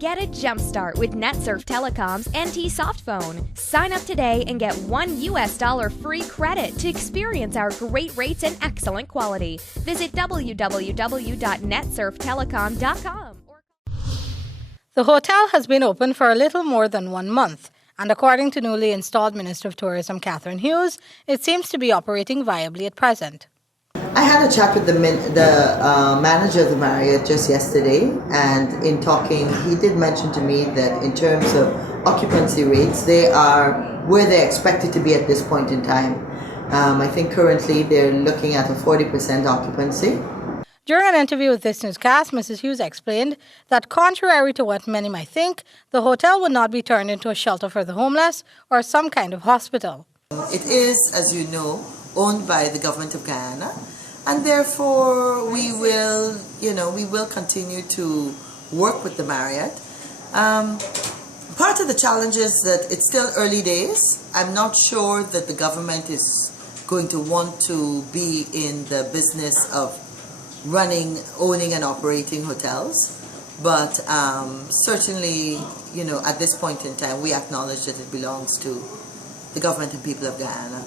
Get a jump start with NetSurf Telecom's NT Softphone. Sign up today and get $1 free credit to experience our great rates and excellent quality. Visit www.netsurftelecom.com. The hotel has been open for a little more than 1 month, and according to newly installed Minister of Tourism Catherine Hughes, it seems to be operating viably at present. I had a chat with the manager of the Marriott just yesterday, and in talking, he did mention to me that in terms of occupancy rates, they are where they're expected to be at this point in time. I think currently they're looking at a 40% occupancy. During an interview with this newscast, Mrs. Hughes explained that contrary to what many might think, the hotel would not be turned into a shelter for the homeless or some kind of hospital. It is, as you know, owned by the government of Guyana, and therefore we will continue to work with the Marriott. Part of the challenge is that it's still early days. I'm not sure that the government is going to want to be in the business of owning and operating hotels, but certainly, at this point in time, we acknowledge that it belongs to the government and people of Guyana.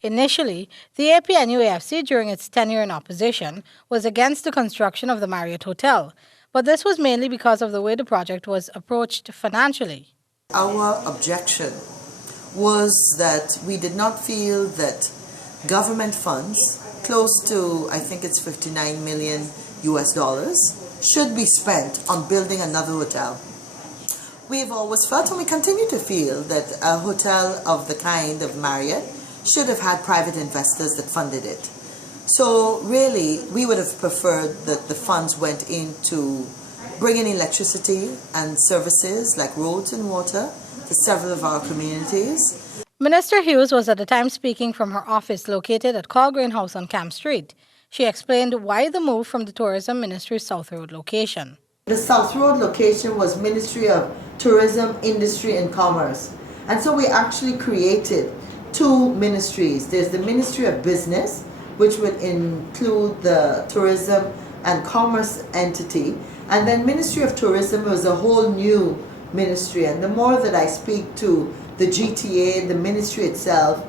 Initially, the APNUAFC, during its tenure in opposition, was against the construction of the Marriott Hotel, but this was mainly because of the way the project was approached financially. Our objection was that we did not feel that government funds, close to, I think it's $59 million should be spent on building another hotel. We've always felt, and we continue to feel, that a hotel of the kind of Marriott should have had private investors that funded it. So really, we would have preferred that the funds went into bringing electricity and services like roads and water to several of our communities. Minister Hughes was at the time speaking from her office located at Colgrain House on Camp Street. She explained why the move from the Tourism Ministry's South Road location. The South Road location was Ministry of Tourism, Industry and Commerce. And so we actually created two ministries. There's the Ministry of Business, which would include the Tourism and Commerce entity. And then Ministry of Tourism was a whole new ministry. And the more that I speak to the GTA, the ministry itself,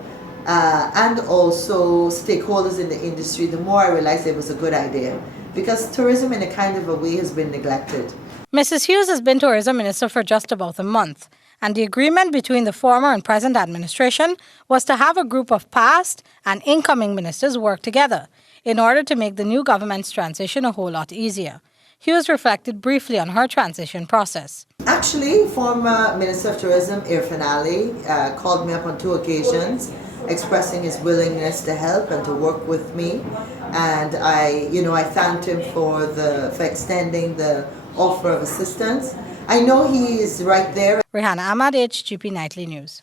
and also stakeholders in the industry, the more I realized it was a good idea, because tourism in a kind of a way has been neglected. Mrs. Hughes has been Tourism Minister for just about a month, and the agreement between the former and present administration was to have a group of past and incoming ministers work together in order to make the new government's transition a whole lot easier. Hughes reflected briefly on her transition process. Actually, former Minister of Tourism, Irfan Ali, called me up on 2 occasions expressing his willingness to help and to work with me. And I thanked him for extending the offer of assistance. I know he is right there. Rihanna Ahmad, HGP Nightly News.